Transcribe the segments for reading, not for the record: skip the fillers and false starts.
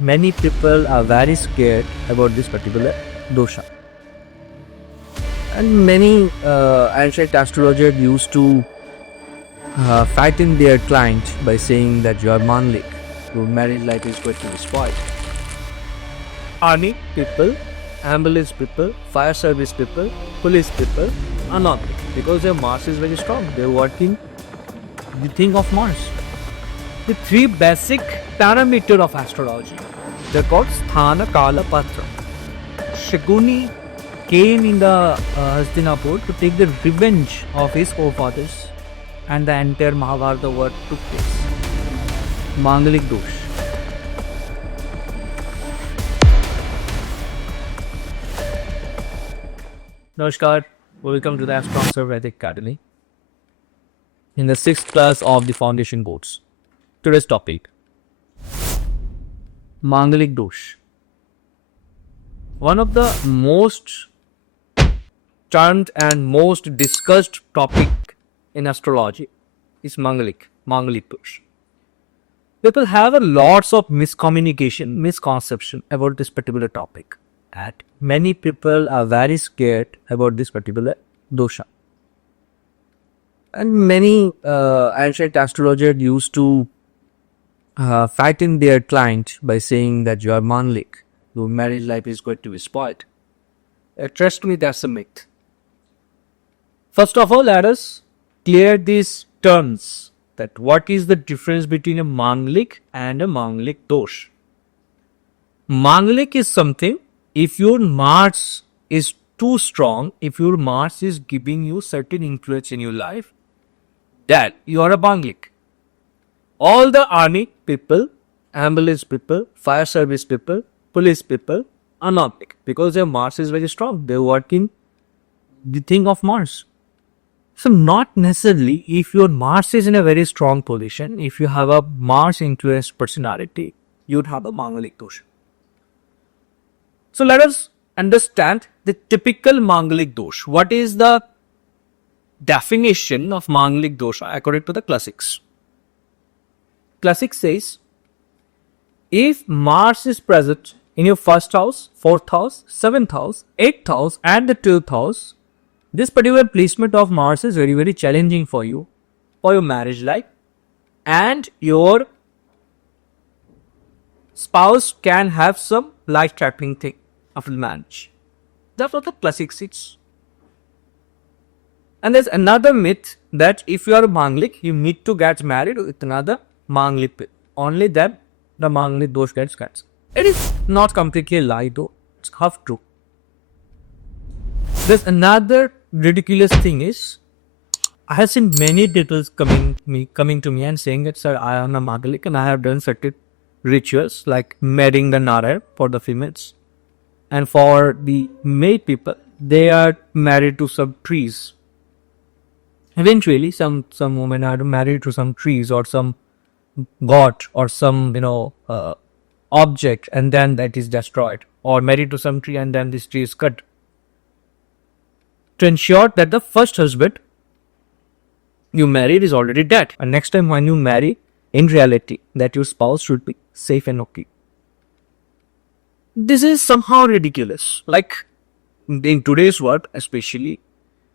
Many people are very scared about this particular dosha. And many ancient astrologers used to frighten their client by saying that you are Manglik, your marriage life is going to be spoiled. Army people, ambulance people, fire service people, police people are not because their Mars is very strong. They're working the thing of Mars. The three basic parameters of astrology. They're called Sthana, Kala, Patra. Shakuni came in the Hastinapur to take the revenge of his forefathers, and the entire Mahabharata war took place. Mangalik Dosh. Namaskar, welcome to the Astrologer Vedic Academy. In the 6th class of the foundation course. Today's topic, Mangalik Dosh. One of the most termed and most discussed topic in astrology is Mangalik Dosh. People have a lots of misconception about this particular topic. And many people are very scared about this particular dosha. And many ancient astrologers used to frighten their client by saying that you are Manglik, your marriage life is going to be spoiled. Trust me, that's a myth. First of all, let us clear these terms, that what is the difference between a Manglik and a Manglik Dosh. Manglik is something, if your Mars is too strong, if your Mars is giving you certain influence in your life, that you are a Manglik. All the army people, ambulance people, fire service people, police people are not big because their Mars is very strong. They're working the thing of Mars. So not necessarily if your Mars is in a very strong position, if you have a Mars influenced personality, you'd have a Mangalik Dosha. So let us understand the typical Mangalik Dosh. What is the definition of Manglik Dosha according to the classics? Classics says, if Mars is present in your 1st house, 4th house, 7th house, 8th house and the 12th house, this particular placement of Mars is very, very challenging for you, for your marriage life, and your spouse can have some life-threatening thing after the marriage. That's what the classics says. And there's another myth that if you are a Manglik, you need to get married with another Manglik. Only then the Manglik Dosh gets cancelled. It is not completely a lie though. It's half true. There's another ridiculous thing is, I have seen many details coming to me and saying that, sir, I am a Mangalik and I have done certain rituals like marrying the Nara for the females. And for the male people, they are married to some trees. Eventually, some women are married to some trees or some god or some object, and then that is destroyed, or married to some tree and then this tree is cut, to ensure that the first husband you married is already dead, and next time when you marry, in reality, that your spouse should be safe and okay. This is somehow ridiculous. Like in today's world especially,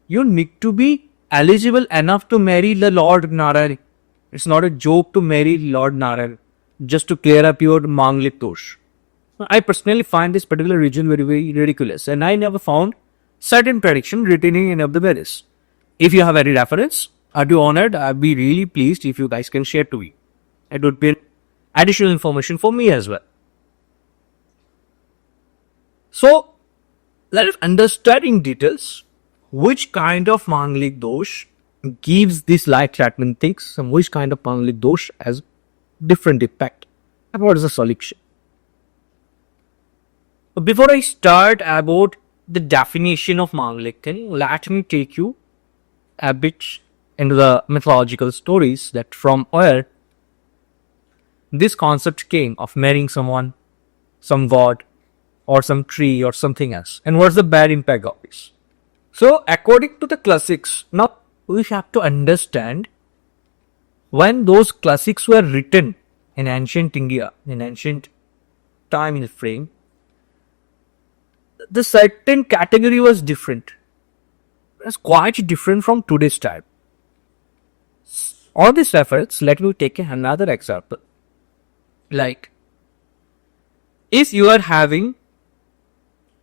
you need to be eligible enough to marry the Lord Narayana. It's not a joke to marry Lord Narayana just to clear up your Manglik Dosh. I personally find this particular region very, very ridiculous, and I never found certain prediction written in any of the Vedas. If you have any reference, I'd be honored. I'd be really pleased if you guys can share to me. It would be additional information for me as well. So, let us understand in details which kind of Manglik Dosh gives this life-threatening things and which kind of Manglik Dosh has different impact. And what is the solution? But before I start about the definition of Manglik thing, let me take you a bit into the mythological stories that from where this concept came of marrying someone, some god, or some tree or something else, and what's the bad impact of this. So according to the classics, now we have to understand when those classics were written in ancient India, in ancient time in frame, the certain category was different. It was quite different from today's time. On these efforts, let me take another example. Like, if you are having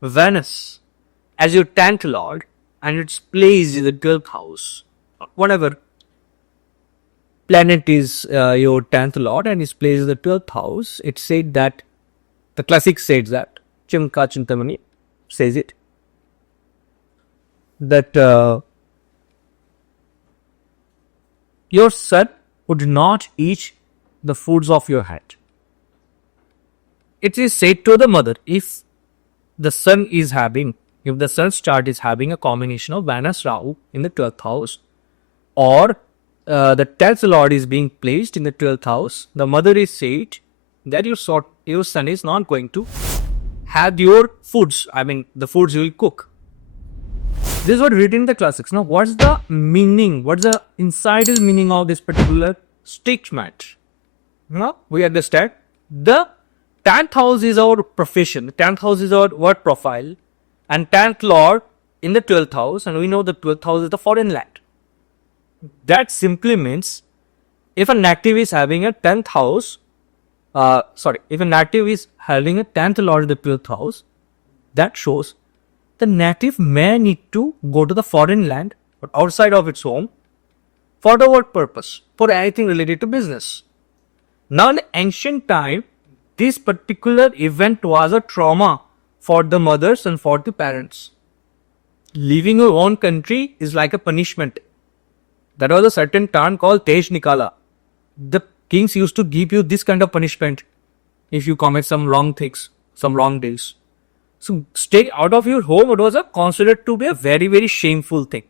Venus as your 10th lord and it's placed in the 12th house, whatever planet is your 10th lord and is placed in the 12th house, it said that, the classic says that, Chimka Chintamani says it, that your son would not eat the foods of your hand. It is said to the mother, if the sun's chart is having a combination of Venus Rahu in the 12th house, or the 10th lord is being placed in the 12th house, the mother is said that your son is not going to have your foods, the foods you will cook. This is what written in the classics. Now, what's the meaning? What's the incidental meaning of this particular statement? Now, we understand the 10th house is our profession, the 10th house is our work profile, and 10th lord in the 12th house, and we know the 12th house is the foreign land. That simply means if a native is having a 10th house, if a native is having a 10th lord in the 12th house, that shows the native may need to go to the foreign land or outside of its home for the work purpose, for anything related to business. Now, in the ancient time, this particular event was a trauma for the mothers and for the parents. Leaving your own country is like a punishment. There was a certain term called Tej Nikala. The kings used to give you this kind of punishment if you commit some wrong things, some wrong deeds. So, stay out of your home, it was considered to be a very, very shameful thing.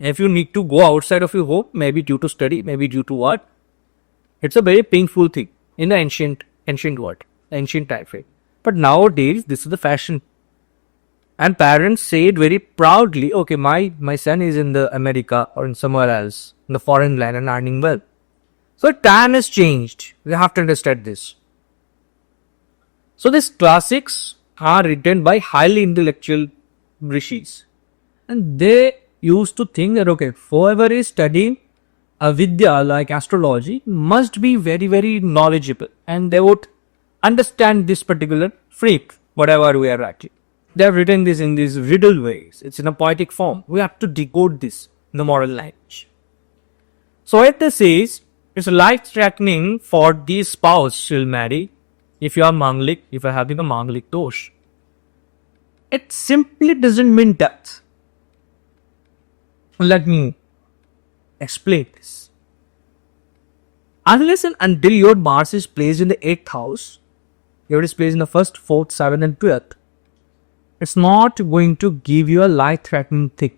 If you need to go outside of your home, maybe due to study, maybe due to what, it's a very painful thing in the ancient world, ancient time frame. But nowadays, this is the fashion. And parents say it very proudly, okay, my son is in the America or in somewhere else, in the foreign land and earning well. So, time has changed. We have to understand this. So, these classics are written by highly intellectual rishis. And they used to think that, okay, whoever is studying a vidya like astrology must be very, very knowledgeable. And they would understand this particular freak, whatever we are writing. They have written this in these riddle ways. It's in a poetic form. We have to decode this in the moral language. So what this is, it's life-threatening for the spouse you'll marry if you are Manglik, if you are having a Manglik Dosh. It simply doesn't mean death. Let me explain this. Unless and until your Mars is placed in the 8th house, it is placed in the 1st, 4th, 7th and 12th, it's not going to give you a life-threatening thing.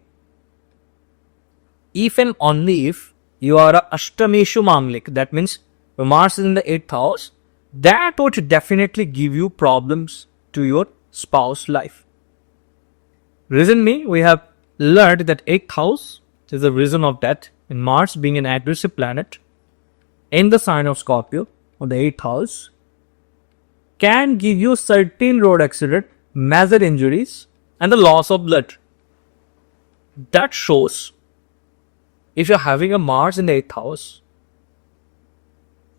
If and only if you are a Ashtameshu Manglik, that means when Mars is in the 8th house, that would definitely give you problems to your spouse life. Reason being, we have learned that 8th house is the reason of death, and Mars being an aggressive planet in the sign of Scorpio or the 8th house can give you certain road accident, major injuries and the loss of blood. That shows if you're having a Mars in the 8th house,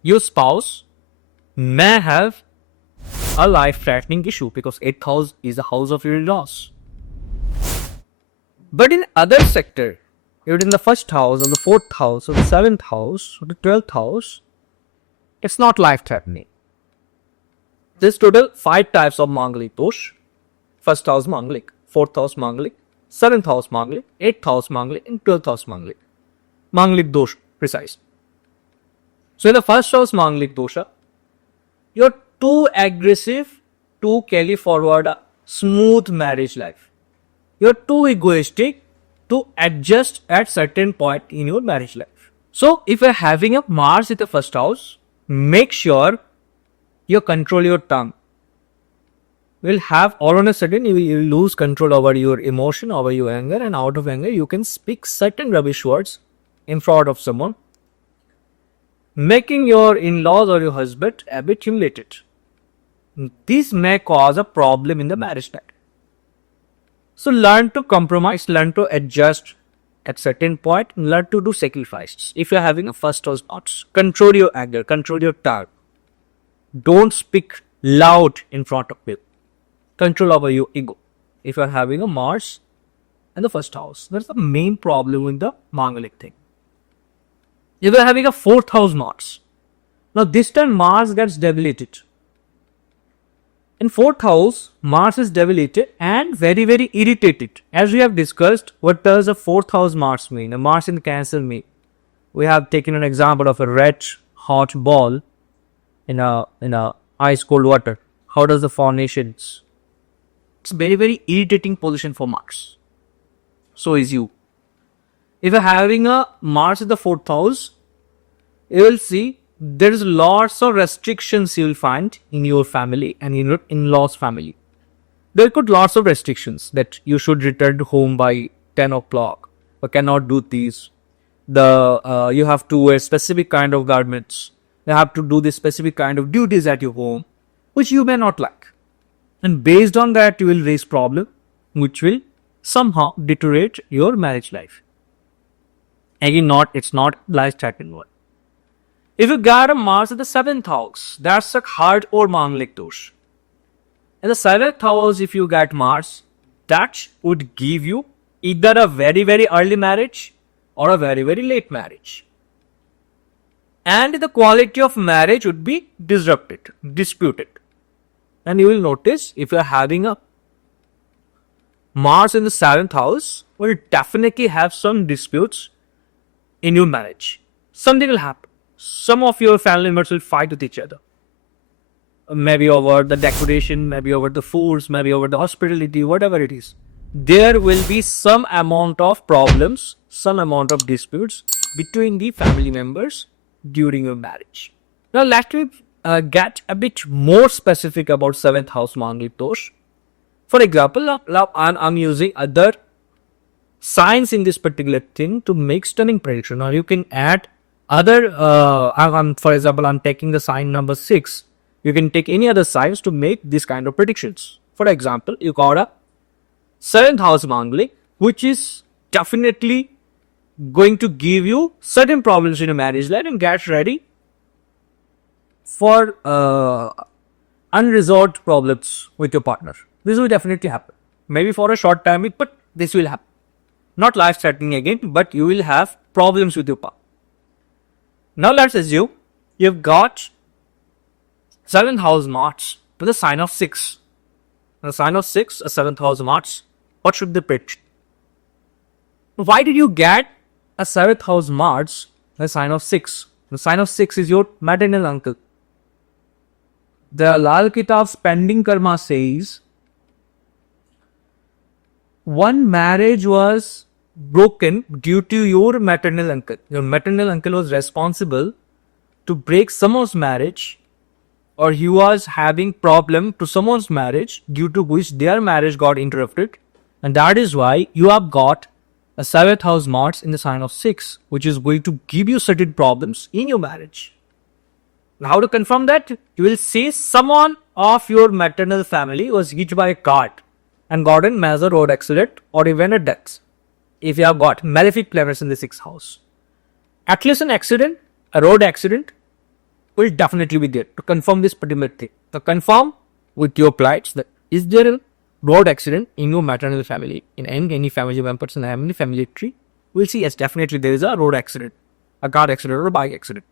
your spouse may have a life-threatening issue because 8th house is the house of your loss. But in other sector, you're in the 1st house or the 4th house or the 7th house or the 12th house, it's not life-threatening. There's total 5 types of Manglik Dosh. 1st house Manglik, 4th house Manglik, 7th house Manglik, 8th house Manglik and 12th house Manglik. Manglik Dosh, precise. So in the 1st house Manglik Dosha, you're too aggressive to carry forward a smooth marriage life. You're too egoistic to adjust at certain point in your marriage life. So if you're having a Mars in the 1st house, make sure you control your tongue. Will have all on a sudden you will lose control over your emotion, over your anger, and out of anger you can speak certain rubbish words in front of someone, making your in-laws or your husband a bit humiliated. this may cause a problem in the marriage life. So learn to compromise, learn to adjust at certain point, learn to do sacrifices. If you're having a first house Mars, control your anger, control your tongue. Don't speak loud in front of people. Control over your ego. If you're having a Mars in the first house, that's the main problem with the Mangalik thing. If you're having a fourth house Mars, now this time Mars gets debilitated. In fourth house, Mars is debilitated and very, very irritated. As we have discussed, what does a fourth house Mars mean? A Mars in Cancer mean? We have taken an example of a red hot ball in a ice cold water. How does the formations? It's very, very irritating position for Mars. So is you. If you're having a Mars in the fourth house, you will see there's lots of restrictions you will find in your family and in your in-laws family. There could lots of restrictions that you should return home by 10 o'clock or cannot do these. You have to wear specific kind of garments. You have to do this specific kind of duties at your home, which you may not like. And based on that, you will raise problem, which will somehow deteriorate your marriage life. Again, it's not life-threatening one. If you got a Mars in the 7th house, that's a hard or Manglik Dosh. In the 7th house, if you get Mars, that would give you either a very, very early marriage or a very, very late marriage. And the quality of marriage would be disputed. And you will notice if you are having a Mars in the 7th house, will definitely have some disputes in your marriage. Something will happen. Some of your family members will fight with each other. Maybe over the decoration, maybe over the foods, maybe over the hospitality, whatever it is. There will be some amount of problems, some amount of disputes between the family members during your marriage. Now let me get a bit more specific about 7th house Manglik Dosh. For example, I'm using other signs in this particular thing to make stunning prediction. Now you can add other, for example, I'm taking the sign number 6. You can take any other signs to make this kind of predictions. For example, you got a 7th house Manglik, which is definitely going to give you certain problems in your marriage life, and get ready for unresolved problems with your partner. This will definitely happen. Maybe for a short time, but this will happen. Not life-threatening again, but you will have problems with your partner. Now let's assume you've got 7th house Mars with a sign of 6. A sign of 6, a 7th house Mars. What should they predict? Why did you get a 7th house Mars with a sign of 6? The sign of 6 is your maternal uncle. The Lal Kitab's pending karma says one marriage was broken due to your maternal uncle. Your maternal uncle was responsible to break someone's marriage, or he was having problem to someone's marriage due to which their marriage got interrupted, and that is why you have got a 7th house Mars in the sign of 6, which is going to give you certain problems in your marriage. Now, how to confirm that? You will see someone of your maternal family was hit by a car and got in major road accident or even a death. If you have got malefic planets in the 6th house, at least an accident, a road accident will definitely be there to confirm this particular thing. To confirm with your plights that is there a road accident in your maternal family, in any family members in any family tree, we'll see yes, definitely there is a road accident, a car accident or a bike accident.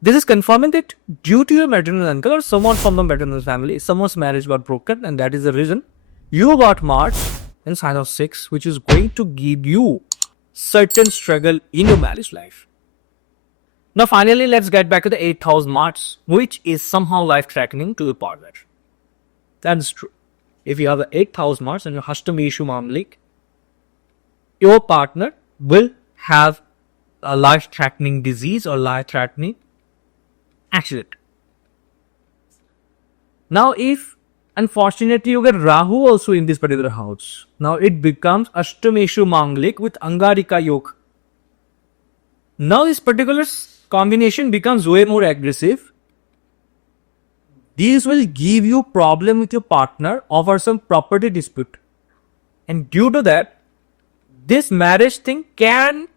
This is confirming that due to your maternal uncle or someone from the maternal family, someone's marriage got broken, and that is the reason you got Mars in sign of 6, which is going to give you certain struggle in your marriage life. Now finally, let's get back to the 8th house Mars, which is somehow life-threatening to your partner. That is true. If you have the 8th house Mars and your Hashtami issue Manglik, your partner will have a life-threatening disease or life-threatening accident. Now if unfortunately you get Rahu also in this particular house, now it becomes Ashtameshu Manglik with Angarika Yoga. Now this particular combination becomes way more aggressive. These will give you problem with your partner over some property dispute. And due to that, this marriage thing can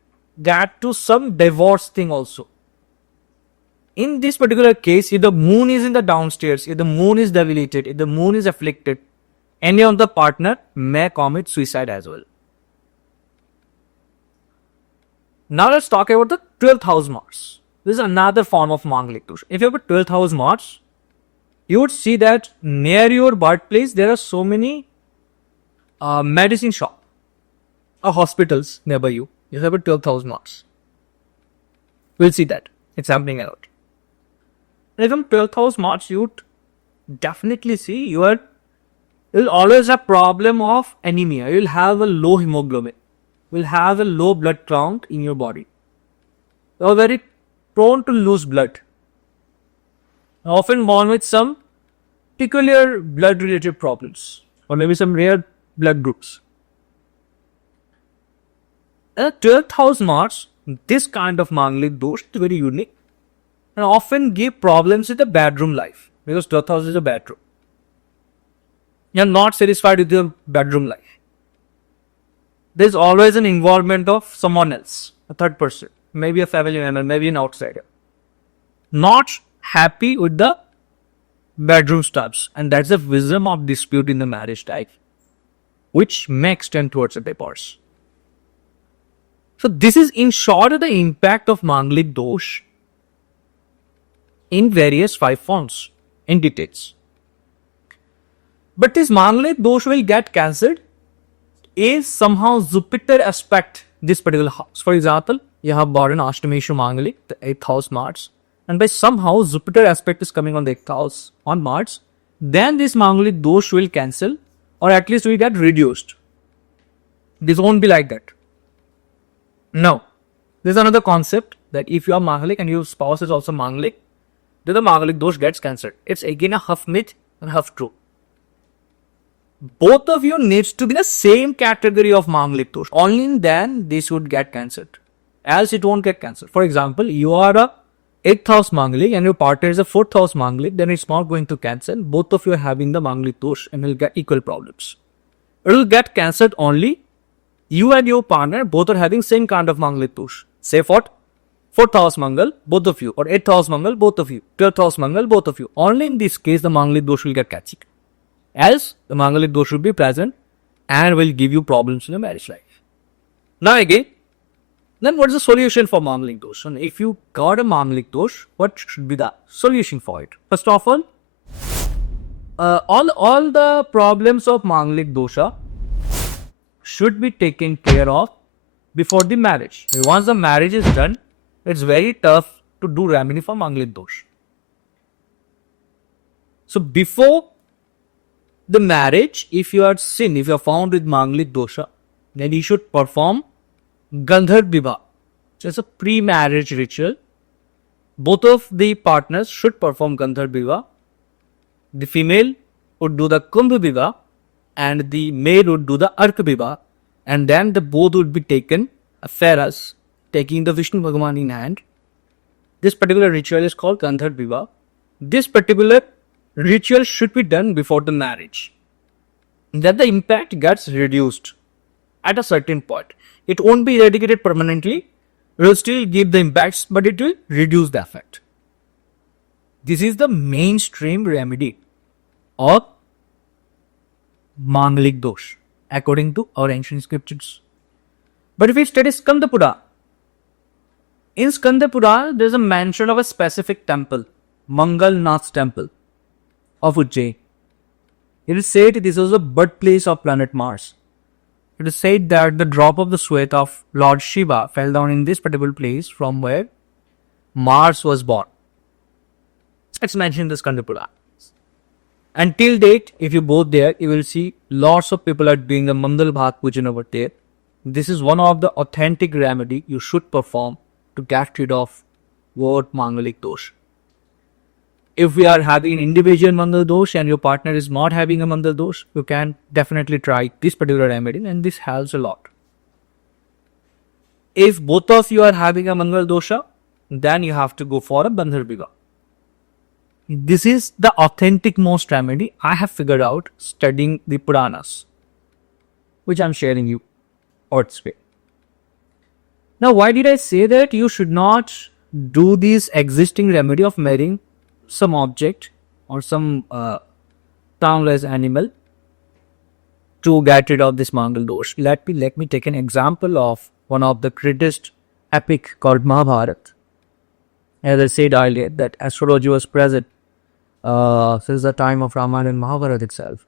get to some divorce thing also. In this particular case, if the moon is in the downstairs, if the moon is debilitated, if the moon is afflicted, any of the partner may commit suicide as well. Now let's talk about the 12th house Mars. This is another form of Manglik Dosh. If you have a 12th house Mars, you would see that near your birthplace there are so many medicine shop or hospitals nearby you. You have a 12th house Mars. We'll see that. It's happening a lot. And if I'm 12th house Mars, you would definitely see you'll always have problem of anemia. You'll have a low hemoglobin. You'll have a low blood count in your body. You're very prone to lose blood. Often born with some peculiar blood related problems or maybe some rare blood groups. A 12th house Mars, this kind of Manglik Dosh is very unique and often give problems with the bedroom life because 12th house is a bedroom. You are not satisfied with your bedroom life. There is always an involvement of someone else, a third person, maybe a family member, maybe an outsider. Not happy with the bedroom stuffs, and that's the wisdom of dispute in the marriage type, which may extend towards a divorce. So this is in short the impact of Manglik Dosh in various 5 forms in details. But this Manglik Dosh will get cancelled if somehow Jupiter aspect this particular house. For example, you have born Ashtameshu Mangalik, the 8th house Mars, and by somehow Jupiter aspect is coming on the 8th house on Mars, then this Manglik Dosh will cancel or at least will get reduced. This won't be like that. No. There's another concept that if you are Mangalik and your spouse is also Mangalik, then the Manglik Dosh gets cancelled. It's again a half myth and half true. Both of you needs to be the same category of Manglik Dosh. Only then this would get cancelled. Else it won't get cancelled. For example, you are a 8th house Manglik and your partner is a 4th house Manglik, then it's not going to cancel. Both of you are having the Manglik Dosh and will get equal problems. It will get cancelled only you and your partner both are having same kind of Manglik Dosh. Say what? 4th house Mangal, both of you, or 8th house Mangal, both of you, 12th house Mangal, both of you. Only in this case the Manglik Dosh will get catchy. Else the Mangalik Dosh will be present and will give you problems in your marriage life. Now again, then what is the solution for Manglik Dosh? And if you got a Manglik Dosh, what should be the solution for it? First of all the problems of Manglik Dosha should be taken care of before the marriage. Once the marriage is done, it's very tough to do remedy for Manglik Dosh. So before the marriage, if you are found with Manglik Dosha, then you should perform Gandharv Vivah. So it's a pre-marriage ritual. Both of the partners should perform Gandharv Vivah. The female would do the Kumbh Vivah and the male would do the Ark Vivah, and then the both would be taken affairs, taking the Vishnu Bhagavan in hand. This particular ritual is called Gandharv Vivah. This particular ritual should be done before the marriage. Then the impact gets reduced at a certain point. It won't be eradicated permanently. It will still give the impacts, but it will reduce the effect. This is the mainstream remedy of Manglik Dosh according to our ancient scriptures. But if we study Skanda Purana, in Skanda Purana there is a mention of a specific temple, Mangal Nath temple of Ujjain. It is said this was the birthplace of planet Mars. It is said that the drop of the sweat of Lord Shiva fell down in this particular place from where Mars was born. It's mentioned in the Skanda Purana. Until date, if you go there, you will see lots of people are doing the Mandal Bhat Pujan over there. This is one of the authentic remedy you should perform to get rid of what Mangalik Dosh. If we are having an individual Mangal Dosh and your partner is not having a Mangal Dosh, you can definitely try this particular remedy and this helps a lot. If both of you are having a Mangal Dosha, then you have to go for a Gandharv Vivah. This is the authentic most remedy I have figured out studying the Puranas, which I'm sharing you out way. Now, why did I say that you should not do this existing remedy of marrying some object or some townless animal to get rid of this Mangal Dosh? Let me take an example of one of the greatest epic called Mahabharata. As I said earlier, that astrology was present since the time of Ramayana and Mahabharata itself.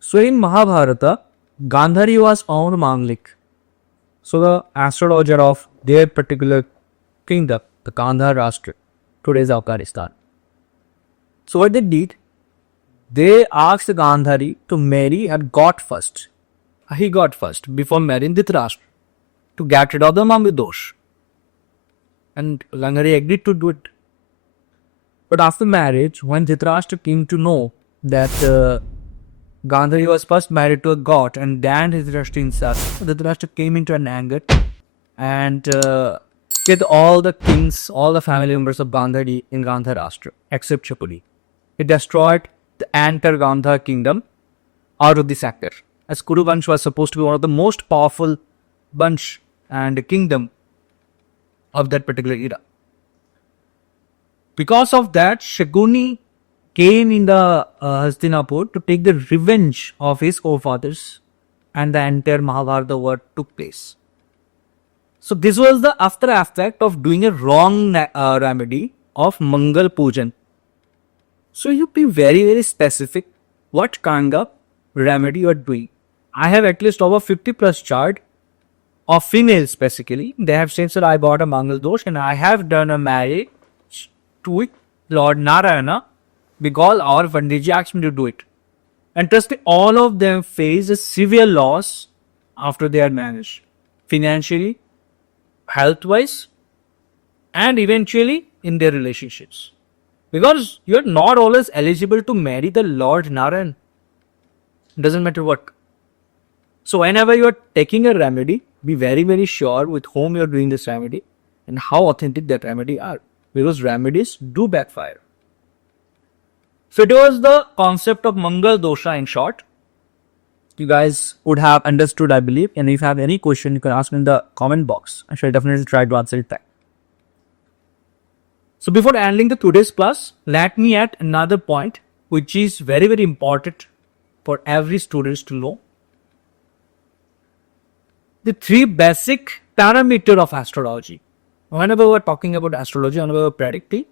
So in Mahabharata, Gandhari was owned Manglik. So the astrologer of their particular kingdom, the Gandhar Rashtra, today's Afghanistan. So what they did, they asked Gandhari to marry a god first. He got first before marrying Dhritarashtra to get rid of the Mangal Dosh. And Gandhari agreed to do it. But after marriage, when Dhritarashtra came to know that Gandhari was first married to a god and then Dhritarashtra himself, Dhritarashtra came into an anger and killed all the kings, all the family members of Gandhari in Gandharashtra, except Chapuli. He destroyed the entire Gandhar kingdom out of the sector. As Kuru Vansh was supposed to be one of the most powerful bunch and kingdom of that particular era. Because of that, Shakuni came in the Hastinapur to take the revenge of his forefathers, and the entire Mahabharata war took place. So this was the after effect of doing a wrong remedy of Mangal Pujan. So you be very, very specific what kind of remedy you are doing. I have at least over 50 plus chart of females specifically. They have said that I bought a Mangal Dosh and I have done a marriage to Lord Narayana because our Panditji asked me to do it. And trust me, all of them face a severe loss after they are married. Financially, health-wise, and eventually in their relationships. Because you are not always eligible to marry the Lord Narayan. Doesn't matter what. So whenever you are taking a remedy, be very, very sure with whom you are doing this remedy and how authentic that remedy are. Because remedies do backfire. So it was the concept of Mangal Dosha in short. You guys would have understood, I believe. And if you have any question, you can ask me in the comment box. I shall definitely try to answer it back. So before ending the today's class, let me add another point which is very, very important for every student to know. The three basic parameters of astrology. Whenever we're talking about astrology, whenever we're predicting,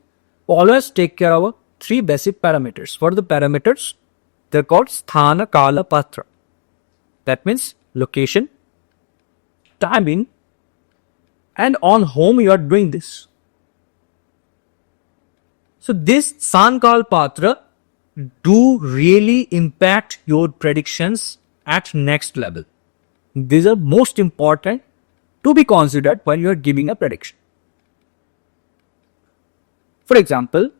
always take care of three basic parameters. What are the parameters? They're called Sthana, Kala, Patra. That means location, timing, and on whom you are doing this. So this San Kal Patra do really impact your predictions at next level. These are most important to be considered when you are giving a prediction. For example,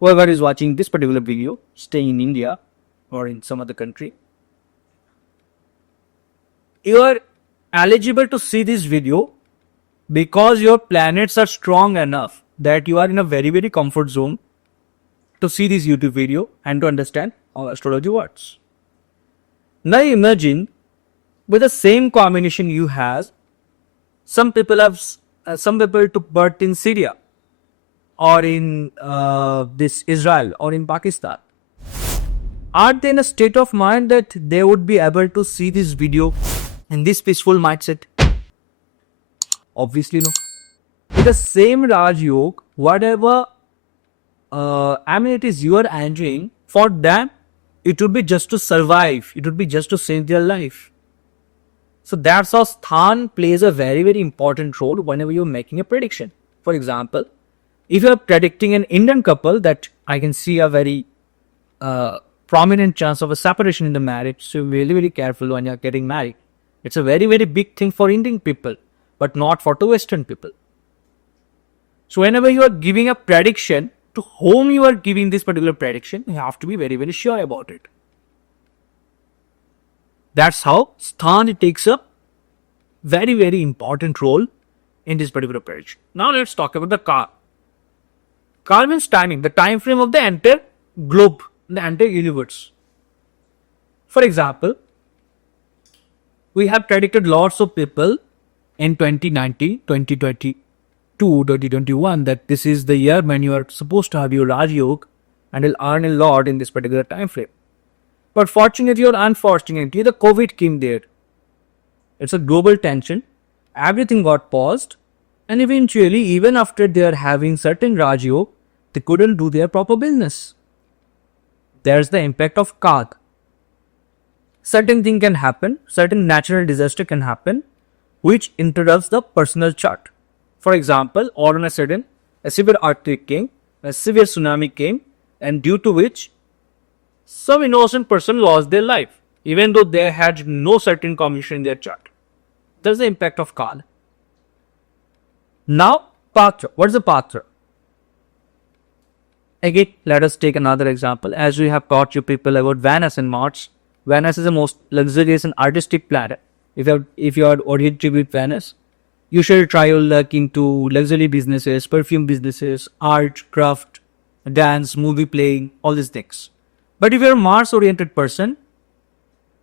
whoever is watching this particular video, staying in India or in some other country, you are eligible to see this video because your planets are strong enough that you are in a very, very comfort zone to see this YouTube video and to understand how astrology works. Now imagine with the same combination you have, some people took birth in Syria or in this Israel or in Pakistan. Are they in a state of mind that they would be able to see this video in this peaceful mindset? Obviously no. With the same Raj Yoga, whatever amenities you are enjoying, for them, it would be just to survive. It would be just to save their life. So that's how Sthan plays a very, very important role whenever you're making a prediction. For example, if you're predicting an Indian couple that I can see a very prominent chance of a separation in the marriage, so be really, very careful when you're getting married. It's a very, very big thing for Indian people, but not for the Western people. So whenever you are giving a prediction, to whom you are giving this particular prediction, you have to be very, very sure about it. That's how Sthan takes a very, very important role in this particular prediction. Now let's talk about the car. Kal means timing, the time frame of the entire globe, the entire universe. For example, we have predicted lots of people in 2019, 2022, 2021 that this is the year when you are supposed to have your Raj Yoga and will earn a lot in this particular time frame. But fortunately or unfortunately, the COVID came there. It's a global tension. Everything got paused. And eventually, even after they are having certain Raj Yoga, they couldn't do their proper business. There's the impact of Kad. Certain thing can happen, certain natural disaster can happen, which interrupts the personal chart. For example, all on a sudden, a severe earthquake came, a severe tsunami came, and due to which some innocent person lost their life, even though they had no certain combination in their chart. There's the impact of Kal. Now, Patra. What is the Patra? Again, let us take another example. As we have taught you people about Venus and Mars, Venus is the most luxurious and artistic planet. If you are oriented with Venus, you should try your luck into luxury businesses, perfume businesses, art, craft, dance, movie playing, all these things. But if you're a Mars-oriented person,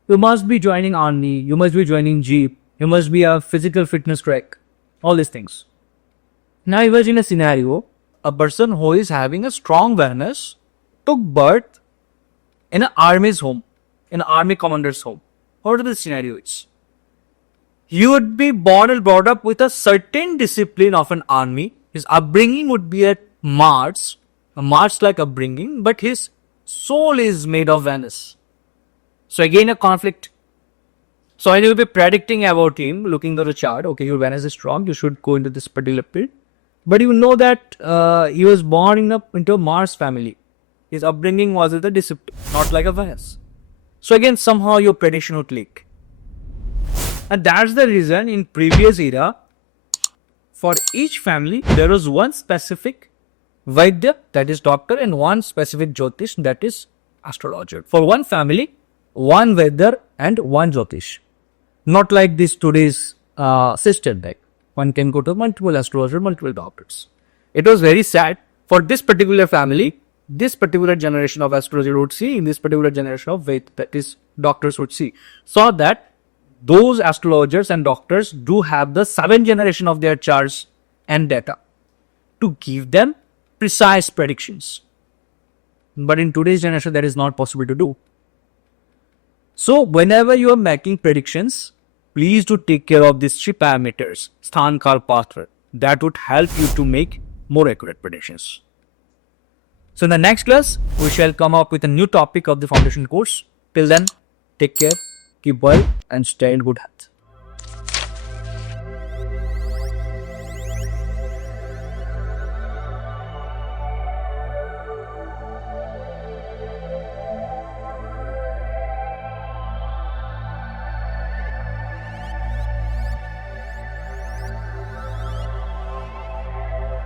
you must be joining army, you must be joining Jeep, you must be a physical fitness crack, all these things. Now imagine a scenario, a person who is having a strong Venus took birth in an army's home, in an army commander's home. Whatever the scenario is. You would be born and brought up with a certain discipline of an army. His upbringing would be at Mars, a Mars-like upbringing, but his soul is made of Venus. So again a conflict. So I will be predicting about him, looking at the chart. Okay, your Venus is strong, you should go into this particular period. But you know that he was born into a Mars family. His upbringing was with a discipline, not like a Venus. So again, somehow your prediction would leak. And that's the reason in previous era, for each family, there was one specific Vaidya, that is doctor, and one specific Jyotish, that is astrologer. For one family, one Vaidya and one Jyotish. Not like this today's system, like one can go to multiple astrologers, multiple doctors. It was very sad for this particular family, this particular generation of astrologer would see, in this particular generation of Vaid, that is doctors would see. So that those astrologers and doctors do have the 7th generation of their charts and data to give them precise predictions. But in today's generation, that is not possible to do. So whenever you are making predictions, please do take care of these 3 parameters, Sthan, Kal, Patra. That would help you to make more accurate predictions. So in the next class, we shall come up with a new topic of the foundation course. Till then, take care, keep well, and stay in good health.